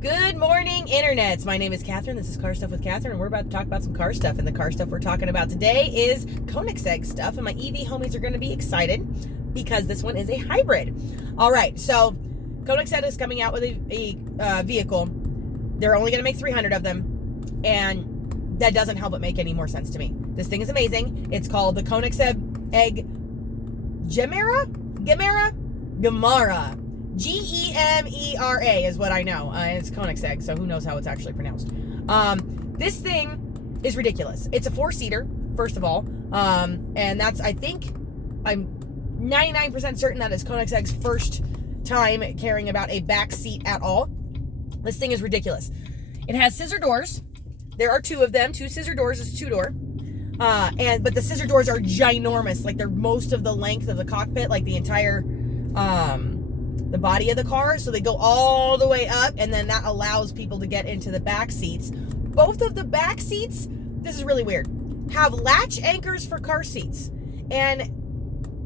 Good morning, internets. My name is Katherine. This is Car Stuff with Katherine, and we're about to talk about some car stuff. And the car stuff we're talking about today is Koenigsegg stuff, and my EV homies are going to be excited because this one is a hybrid. All right, so Koenigsegg is coming out with a vehicle. They're only going to make 300 of them, and that doesn't help it make any more sense to me. This thing is amazing. It's called the Koenigsegg Gemera. Gemera is what I know. It's Koenigsegg, so who knows how it's actually pronounced. This thing is ridiculous. It's a 4-seater, first of all. And that's, I'm 99% certain that is Koenigsegg's first time caring about a back seat at all. This thing is ridiculous. It has scissor doors. There are 2 of them. 2 scissor doors. It's a 2-door. But the scissor doors are ginormous. Like, they're most of the length of the cockpit, like the entire the body of the car, so they go all the way up, and then that allows people to get into the back seats. Both of the back seats, this is really weird, have latch anchors for car seats, and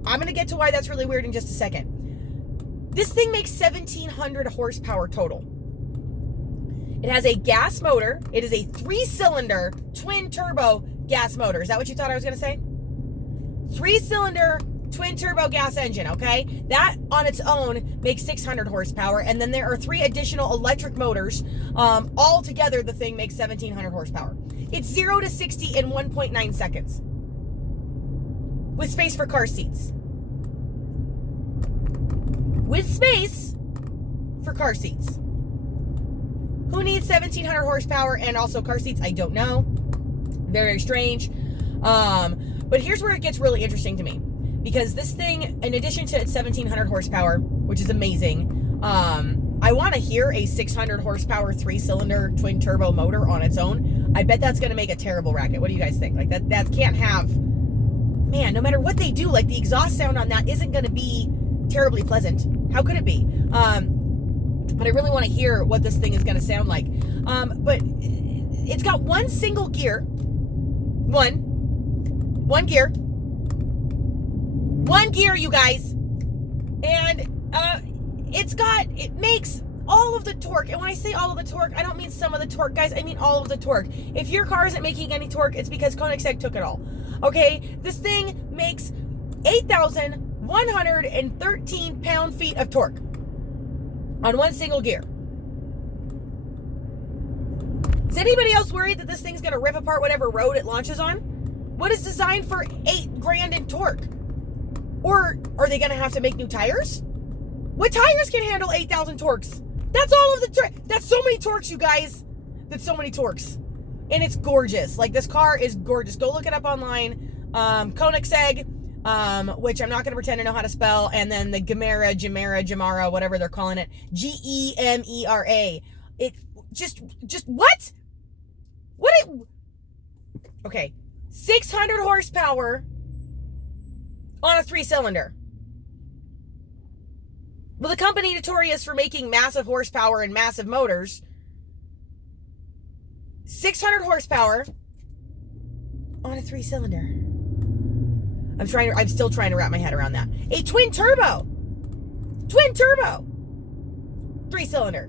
I'm going to get to why that's really weird in just a second. This thing makes 1,700 horsepower total. It has a gas motor. It is a 3-cylinder twin turbo gas motor. Is that what you thought I was going to say? 3-cylinder twin turbo gas engine, okay? That on its own makes 600 horsepower, and then there are 3 additional electric motors. All together, the thing makes 1,700 horsepower. It's 0 to 60 in 1.9 seconds, with space for car seats. With space for car seats. Who needs 1,700 horsepower and also car seats? I don't know. Very, very strange. But here's where it gets really interesting to me. Because this thing, in addition to its 1,700 horsepower, which is amazing, I want to hear a 600 horsepower 3-cylinder twin turbo motor on its own. I bet that's going to make a terrible racket. What do you guys think? Like, that can't have, man, no matter what they do, like, the exhaust sound on that isn't going to be terribly pleasant. How could it be? But I really want to hear what this thing is going to sound like. But it's got one single gear. One gear. One gear, you guys. And it makes all of the torque. And when I say all of the torque, I don't mean some of the torque, guys. I mean all of the torque. If your car isn't making any torque, it's because Koenigsegg took it all. Okay? This thing makes 8,113 pound-feet of torque on one single gear. Is anybody else worried that this thing's going to rip apart whatever road it launches on? What is designed for $8,000 in torque? Or are they going to have to make new tires? What tires can handle 8,000 torques? That's all of the torque. That's so many torques, you guys. That's so many torques. And it's gorgeous. Like, this car is gorgeous. Go look it up online. Koenigsegg, which I'm not going to pretend to know how to spell. And then the Gemera, whatever they're calling it. Gemera. It just what? Okay. 600 horsepower on a 3-cylinder. Well, the company notorious for making massive horsepower and massive motors. 600 horsepower on a 3-cylinder. I'm still trying to wrap my head around that. A twin turbo 3-cylinder.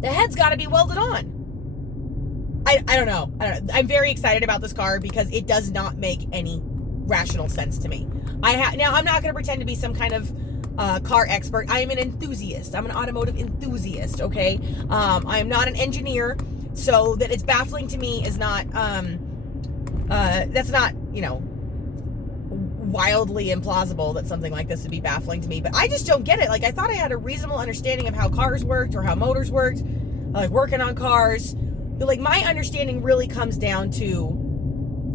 The head's got to be welded on. I don't know. I'm very excited about this car because it does not make any rational sense to me. Now, I'm not going to pretend to be some kind of car expert. I am an enthusiast. I'm an automotive enthusiast, okay? I am not an engineer, so that it's baffling to me is not, that's not, wildly implausible that something like this would be baffling to me, but I just don't get it. Like, I thought I had a reasonable understanding of how cars worked or how motors worked, like working on cars. But, like, my understanding really comes down to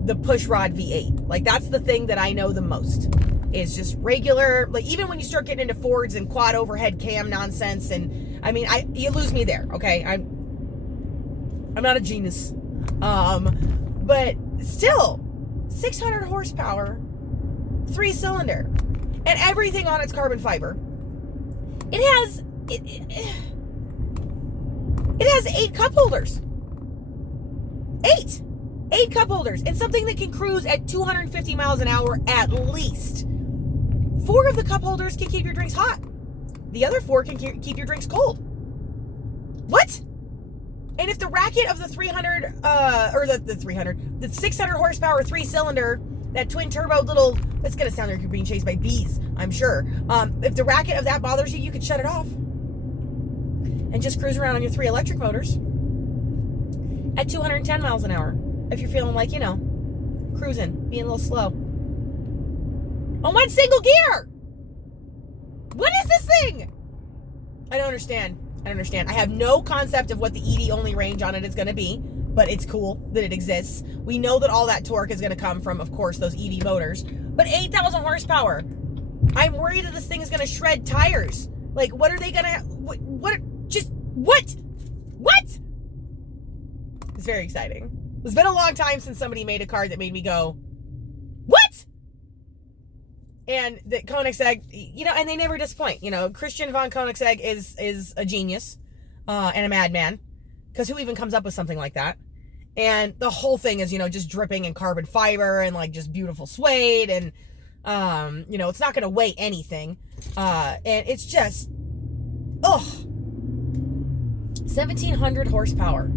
the pushrod V8. Like, that's the thing that I know the most. Is just regular, like, even when you start getting into Fords and quad overhead cam nonsense, and I mean, you lose me there, okay? I'm not a genius. But still, 600 horsepower, 3-cylinder, and everything on its carbon fiber. It has 8 cup holders. 8 cup holders, and something that can cruise at 250 miles an hour at least. 4 of the cup holders can keep your drinks hot. The other 4 can keep your drinks cold. What? And if the racket of the 300, the 600 horsepower 3-cylinder, that twin turbo little, that's going to sound like you're being chased by bees, I'm sure. If the racket of that bothers you, you could shut it off and just cruise around on your 3 electric motors at 210 miles an hour. If you're feeling like, cruising, being a little slow. On one single gear! What is this thing? I don't understand. I have no concept of what the EV only range on it is going to be, but it's cool that it exists. We know that all that torque is going to come from, of course, those EV motors, but 8,000 horsepower. I'm worried that this thing is going to shred tires. Like, what are they going to, what? It's very exciting. It's been a long time since somebody made a car that made me go, what? And the Koenigsegg, and they never disappoint. Christian von Koenigsegg is a genius and a madman, because who even comes up with something like that? And the whole thing is, just dripping in carbon fiber and like just beautiful suede, and it's not going to weigh anything, and it's just 1,700 horsepower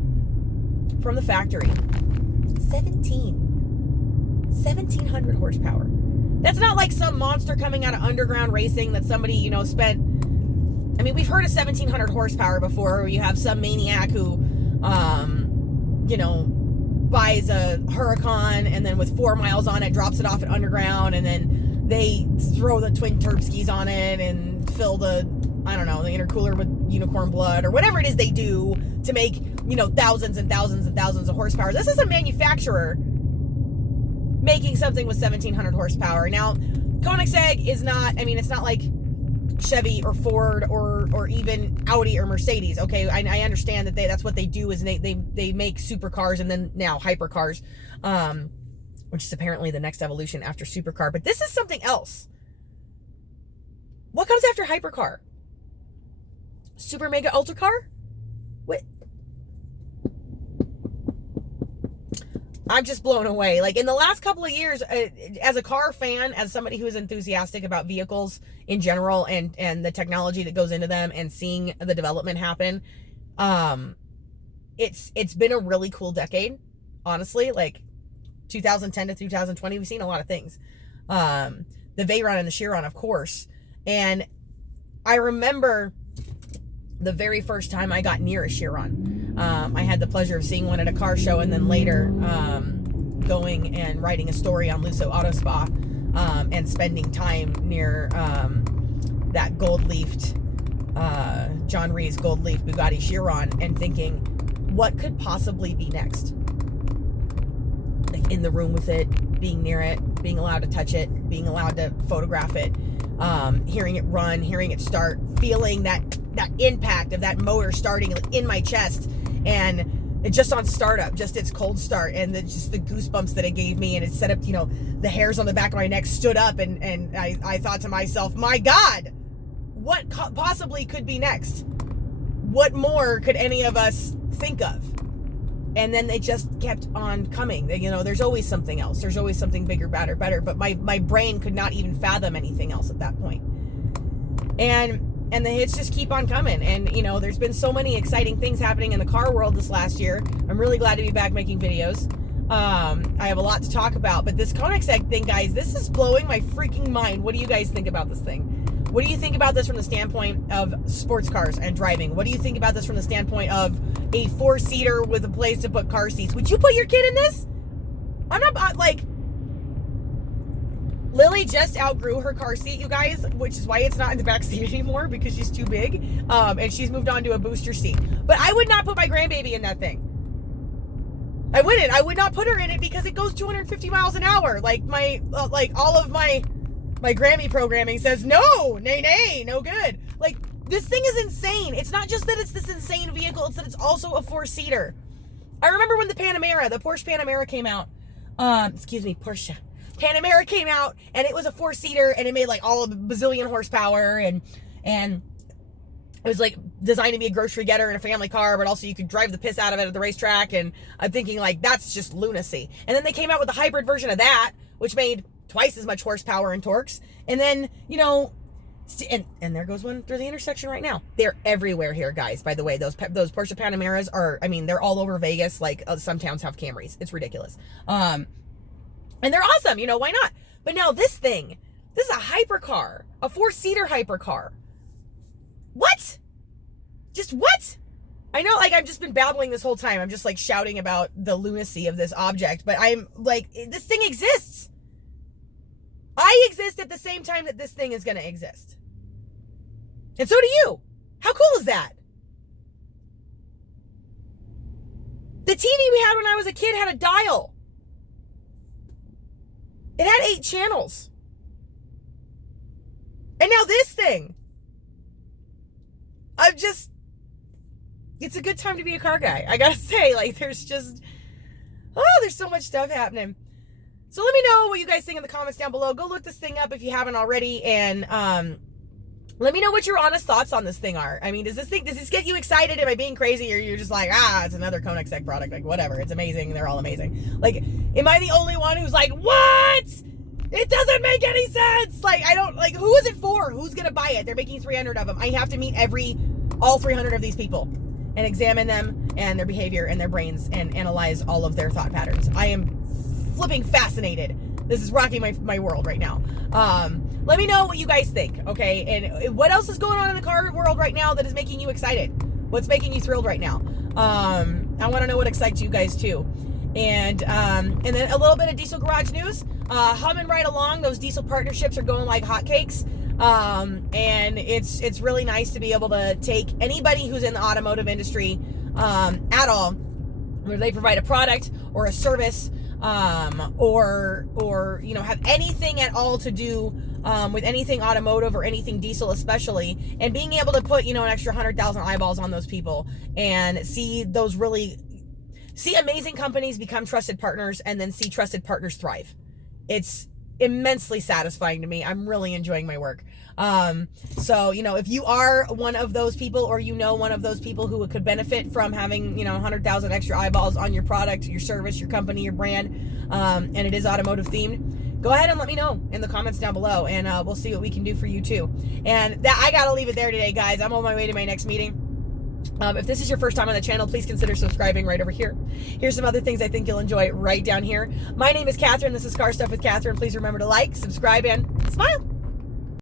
from the factory. 1,700 horsepower. That's not like some monster coming out of underground racing that somebody, spent. I mean, we've heard of 1,700 horsepower before, where you have some maniac who, buys a Huracan and then with 4 miles on it, drops it off at underground, and then they throw the twin turb skis on it and fill the intercooler with unicorn blood or whatever it is they do to make, thousands and thousands and thousands of horsepower. This is a manufacturer making something with 1,700 horsepower. Now, Koenigsegg is not, it's not like Chevy or Ford or even Audi or Mercedes. Okay, I understand that that's what they do, is they make supercars and then now hypercars, which is apparently the next evolution after supercar. But this is something else. What comes after hypercar? Super mega ultra car? What? I'm just blown away. Like, in the last couple of years, as a car fan, as somebody who is enthusiastic about vehicles in general and the technology that goes into them and seeing the development happen, it's been a really cool decade, honestly. Like, 2010 to 2020, we've seen a lot of things. The Veyron and the Chiron, of course. And I remember the very first time I got near a Chiron. I had the pleasure of seeing one at a car show, and then later going and writing a story on Lusso Auto Spa, and spending time near that gold-leafed, John Rees gold-leaf Bugatti Chiron, and thinking, what could possibly be next? Like, in the room with it, being near it, being allowed to touch it, being allowed to photograph it, hearing it run, hearing it start, feeling that impact of that motor starting in my chest, and it just on startup, just its cold start, and just the goosebumps that it gave me, and it set up, the hairs on the back of my neck stood up, and I thought to myself, my God, what possibly could be next? What more could any of us think of? And then they just kept on coming. There's always something else. There's always something bigger, better. But my brain could not even fathom anything else at that point. And the hits just keep on coming. And, there's been so many exciting things happening in the car world this last year. I'm really glad to be back making videos. I have a lot to talk about. But this Koenigsegg thing, guys, this is blowing my freaking mind. What do you guys think about this thing? What do you think about this from the standpoint of sports cars and driving? What do you think about this from the standpoint of a 4-seater with a place to put car seats? Would you put your kid in this? I'm not, Lily just outgrew her car seat, you guys, which is why it's not in the back seat anymore, because she's too big, and she's moved on to a booster seat. But I would not put my grandbaby in that thing. I wouldn't. I would not put her in it because it goes 250 miles an hour. Like, all of my Grammy programming says, no, nay, no good. Like, this thing is insane. It's not just that it's this insane vehicle, it's that it's also a 4-seater. I remember when the Porsche Panamera came out. Porsche Panamera came out, and it was a 4-seater, and it made like all of a bazillion horsepower, and it was like designed to be a grocery getter and a family car, but also you could drive the piss out of it at the racetrack. And I'm thinking, like, that's just lunacy. And then they came out with a hybrid version of that, which made twice as much horsepower and torques. And then, And there goes one through the intersection right now. They're everywhere here, guys. By the way, those Porsche Panameras are, I mean, they're all over Vegas. Like some towns have Camrys. It's ridiculous. And they're awesome. You know, why not? But now this is a hypercar, a 4-seater hypercar. What? Just what? I know, like, I've just been babbling this whole time. I'm just like shouting about the lunacy of this object, but I'm like, this thing exists. I exist at the same time that this thing is going to exist. And so do you. How cool is that? The TV we had when I was a kid had a dial. It had 8 channels. And now this thing. It's a good time to be a car guy. I gotta say, like, there's so much stuff happening. So let me know what you guys think in the comments down below. Go look this thing up if you haven't already, and let me know what your honest thoughts on this thing are. I mean, does this get you excited? Am I being crazy, or you're just like, it's another Koenigsegg product? Like, whatever, it's amazing. They're all amazing. Like, am I the only one who's like, what? It doesn't make any sense. Like, I don't, like, who is it for? Who's gonna buy it? They're making 300 of them. I have to meet all 300 of these people and examine them and their behavior and their brains and analyze all of their thought patterns. I am flipping fascinated. This is rocking my world right now. Let me know what you guys think, okay? And what else is going on in the car world right now that is making you excited? What's making you thrilled right now? I want to know what excites you guys too. And then a little bit of diesel garage news. Humming right along. Those diesel partnerships are going like hotcakes. And it's really nice to be able to take anybody who's in the automotive industry at all, where they provide a product or a service, or you know, have anything at all to do with anything automotive or anything diesel especially, and being able to put, you know, an extra 100,000 eyeballs on those people and see amazing companies become trusted partners, and then see trusted partners thrive. It's immensely satisfying to me. I'm really enjoying my work. So, you know, if you are one of those people, or you know one of those people who could benefit from having, you know, 100,000 extra eyeballs on your product, your service, your company, your brand, and it is automotive themed, go ahead and let me know in the comments down below, and we'll see what we can do for you too. And I gotta leave it there today, guys. I'm on my way to my next meeting. If this is your first time on the channel, please consider subscribing right over here. Here's some other things I think you'll enjoy right down here. My name is Katherine. This is Car Stuff with Katherine. Please remember to like, subscribe, and smile.